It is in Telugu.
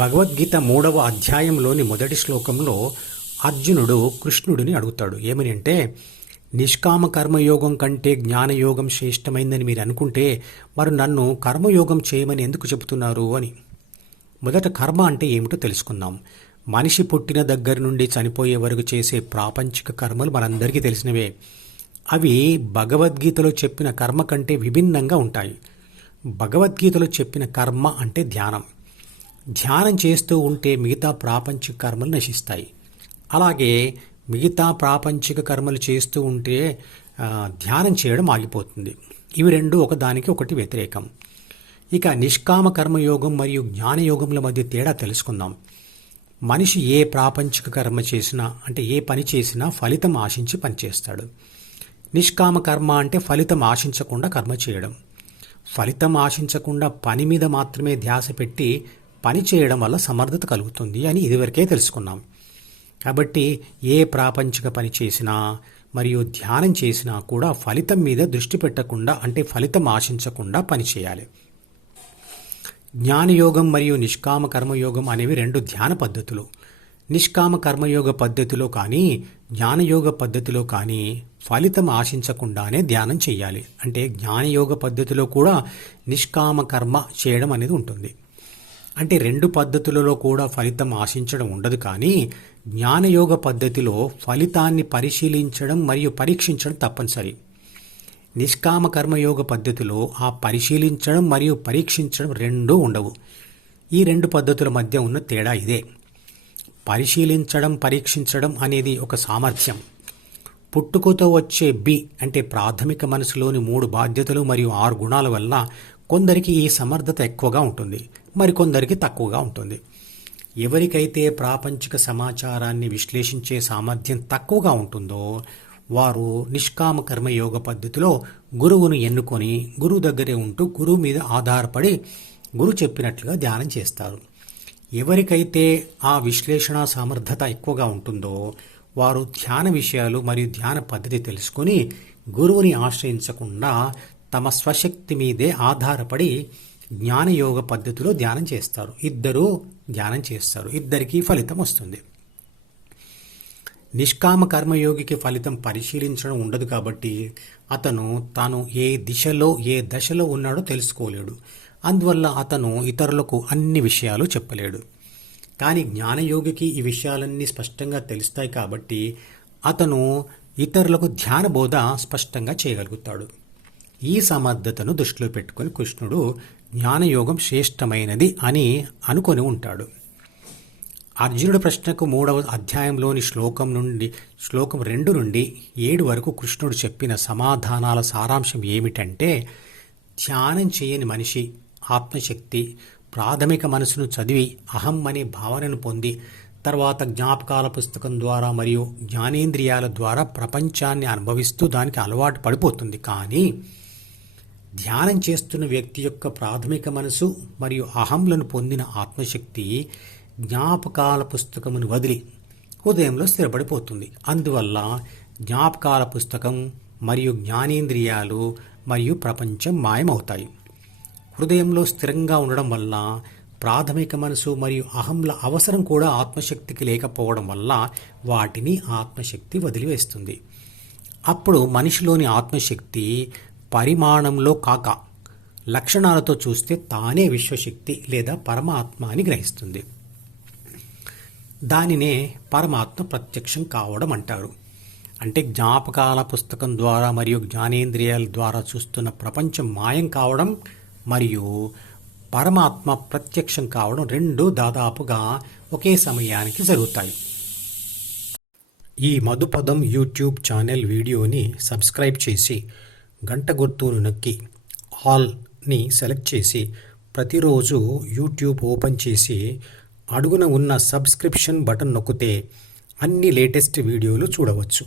భగవద్గీత 3వ అధ్యాయంలోని మొదటి శ్లోకంలో అర్జునుడు కృష్ణుడిని అడుగుతాడు. ఏమని అంటే, నిష్కామ కర్మయోగం కంటే జ్ఞానయోగం శ్రేష్టమైందని మీరు అనుకుంటే మరి నన్ను కర్మయోగం చేయమని ఎందుకు చెబుతున్నారు అని. మొదట కర్మ అంటే ఏమిటో తెలుసుకుందాం. మనిషి పుట్టిన దగ్గర నుండి చనిపోయే వరకు చేసే ప్రాపంచిక కర్మలు మనందరికీ తెలిసినవే. అవి భగవద్గీతలో చెప్పిన కర్మ కంటే విభిన్నంగా ఉంటాయి. భగవద్గీతలో చెప్పిన కర్మ అంటే ధ్యానం. ధ్యానం చేస్తూ ఉంటే మిగతా ప్రాపంచిక కర్మలు నశిస్తాయి. అలాగే మిగతా ప్రాపంచిక కర్మలు చేస్తూ ఉంటే ధ్యానం చేయడం ఆగిపోతుంది. ఇవి రెండు ఒకదానికి ఒకటి వ్యతిరేకం. ఇక నిష్కామ కర్మయోగం మరియు జ్ఞానయోగముల మధ్య తేడా తెలుసుకుందాం. మనిషి ఏ ప్రాపంచిక కర్మ చేసినా అంటే ఏ పని చేసినా ఫలితం ఆశించి పనిచేస్తాడు. నిష్కామ కర్మ అంటే ఫలితం ఆశించకుండా కర్మ చేయడం. ఫలితం ఆశించకుండా పని మీద మాత్రమే ధ్యాస పెట్టి పని చేయడం వల్ల సమర్థత కలుగుతుంది అని ఇదివరకే తెలుసుకున్నాం. కాబట్టి ఏ ప్రాపంచిక పని చేసినా మరియు ధ్యానం చేసినా కూడా ఫలితం మీద దృష్టి పెట్టకుండా అంటే ఫలితం ఆశించకుండా పని చేయాలి. జ్ఞానయోగం మరియు నిష్కామ కర్మయోగం అనేవి రెండు ధ్యాన పద్ధతులు. నిష్కామ కర్మయోగ పద్ధతిలో కానీ జ్ఞానయోగ పద్ధతిలో కానీ ఫలితం ఆశించకుండానే ధ్యానం చేయాలి. అంటే జ్ఞానయోగ పద్ధతిలో కూడా నిష్కామ కర్మ చేయడం అనేది ఉంటుంది. అంటే రెండు పద్ధతులలో కూడా ఫలితం ఆశించడం ఉండదు. కానీ జ్ఞానయోగ పద్ధతిలో ఫలితాన్ని పరిశీలించడం మరియు పరీక్షించడం తప్పనిసరి. నిష్కామ కర్మయోగ పద్ధతిలో ఆ పరిశీలించడం మరియు పరీక్షించడం రెండూ ఉండవు. ఈ రెండు పద్ధతుల మధ్య ఉన్న తేడా ఇదే. పరిశీలించడం పరీక్షించడం అనేది ఒక సామర్థ్యం. పుట్టుకతో వచ్చే బి అంటే ప్రాథమిక మనసులోని 3 బాధ్యతలు మరియు 6 గుణాల వల్ల కొందరికి ఈ సమర్థత ఎక్కువగా ఉంటుంది, మరికొందరికి తక్కువగా ఉంటుంది. ఎవరికైతే ప్రాపంచిక సమాచారాన్ని విశ్లేషించే సామర్థ్యం తక్కువగా ఉంటుందో వారు నిష్కామ కర్మయోగ పద్ధతిలో గురువును ఎన్నుకొని గురువు దగ్గరే ఉంటూ గురువు మీద ఆధారపడి గురువు చెప్పినట్లుగా ధ్యానం చేస్తారు. ఎవరికైతే ఆ విశ్లేషణ సమర్థత ఎక్కువగా ఉంటుందో వారు ధ్యాన విషయాలు మరియు ధ్యాన పద్ధతి తెలుసుకొని గురువుని ఆశ్రయించకుండా తమ స్వశక్తి మీదే ఆధారపడి జ్ఞానయోగ పద్ధతిలో ధ్యానం చేస్తారు. ఇద్దరూ ధ్యానం చేస్తారు, ఇద్దరికీ ఫలితం వస్తుంది. నిష్కామ కర్మయోగికి ఫలితం పరిశీలించడం ఉండదు కాబట్టి అతను తాను ఏ దశలో ఉన్నాడో తెలుసుకోలేడు. అందువల్ల అతను ఇతరులకు అన్ని విషయాలు చెప్పలేడు. కానీ జ్ఞానయోగికి ఈ విషయాలన్నీ స్పష్టంగా తెలుస్తాయి కాబట్టి అతను ఇతరులకు ధ్యాన బోధ స్పష్టంగా చేయగలుగుతాడు. ఈ సమర్థతను దృష్టిలో పెట్టుకుని కృష్ణుడు జ్ఞానయోగం శ్రేష్టమైనది అని అనుకొని ఉంటాడు. అర్జునుడి ప్రశ్నకు 3వ అధ్యాయంలోని శ్లోకం 2 నుండి 7 వరకు కృష్ణుడు చెప్పిన సమాధానాల సారాంశం ఏమిటంటే, ధ్యానం చేయని మనిషి ఆత్మశక్తి ప్రాథమిక మనసును చదివి అహం అనే భావనను పొంది తర్వాత జ్ఞాపకాల పుస్తకం ద్వారా మరియు జ్ఞానేంద్రియాల ద్వారా ప్రపంచాన్ని అనుభవిస్తూ దానికి అలవాటు పడిపోతుంది. కానీ ధ్యానం చేస్తున్న వ్యక్తి యొక్క ప్రాథమిక మనసు మరియు అహంలను పొందిన ఆత్మశక్తి జ్ఞాపకాల పుస్తకమును వదిలి హృదయంలో స్థిరపడిపోతుంది. అందువల్ల జ్ఞాపకాల పుస్తకం మరియు జ్ఞానేంద్రియాలు మరియు ప్రపంచం మాయమవుతాయి. హృదయంలో స్థిరంగా ఉండడం వల్ల ప్రాథమిక మనసు మరియు అహంల అవసరం కూడా ఆత్మశక్తికి లేకపోవడం వల్ల వాటిని ఆత్మశక్తి వదిలివేస్తుంది. అప్పుడు మనిషిలోని ఆత్మశక్తి పరిమాణంలో కాక లక్షణాలతో చూస్తే తానే విశ్వశక్తి లేదా పరమాత్మ అని గ్రహిస్తుంది. దానినే పరమాత్మ ప్రత్యక్షం కావడం అంటారు. అంటే జ్ఞాపకాల పుస్తకం ద్వారా మరియు జ్ఞానేంద్రియాల ద్వారా చూస్తున్న ప్రపంచం మాయం కావడం మరియు పరమాత్మ ప్రత్యక్షం కావడం రెండూ దాదాపుగా ఒకే సమయానికి జరుగుతాయి. ఈ మధుపదం యూట్యూబ్ ఛానల్ వీడియోని సబ్స్క్రైబ్ చేసి గంట గుర్తును నొక్కి ఆల్ని సెలెక్ట్ చేసి ప్రతిరోజు యూట్యూబ్ ఓపెన్ చేసి అడుగున ఉన్న సబ్స్క్రిప్షన్ బటన్ నొక్కితే అన్ని లేటెస్ట్ వీడియోలు చూడవచ్చు.